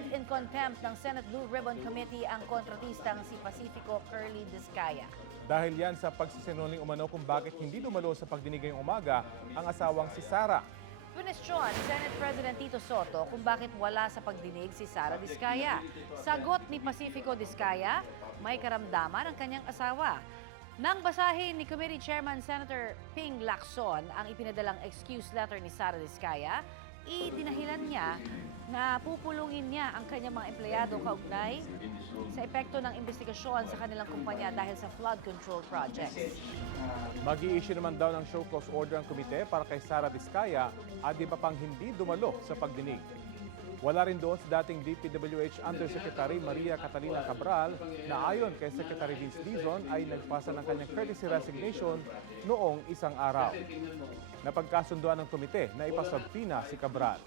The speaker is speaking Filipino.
Held in contempt ng Senate Blue Ribbon Committee ang kontratistang si Pacifico Curly Discaya. Dahil yan sa pagsisinungaling umano kung bakit hindi dumalo sa pagdinig ngayong umaga ang asawang si Sara. Kwestiyon Senate President Tito Soto kung bakit wala sa pagdinig si Sara Discaya. Sagot ni Pacifico Discaya, may karamdaman ang kanyang asawa. Nang basahin ni Committee Chairman Senator Ping Lacson ang ipinadalang excuse letter ni Sara Discaya, idinahilan niya na pupulungin niya ang kanyang mga empleyado kaugnay sa epekto ng investigasyon sa kanilang kumpanya dahil sa flood control projects. Mag-i-issue naman daw ng show cause order ang komite para kay Sara Discaya at iba pang hindi dumalo sa pagdinig. Wala rin doon sa dating DPWH Undersecretary Maria Catalina Cabral na ayon kay Secretary Vince Dizon ay nagpasa ng kanyang courtesy resignation noong isang araw. Napagkasunduan ng komite na ipasubpina si Cabral.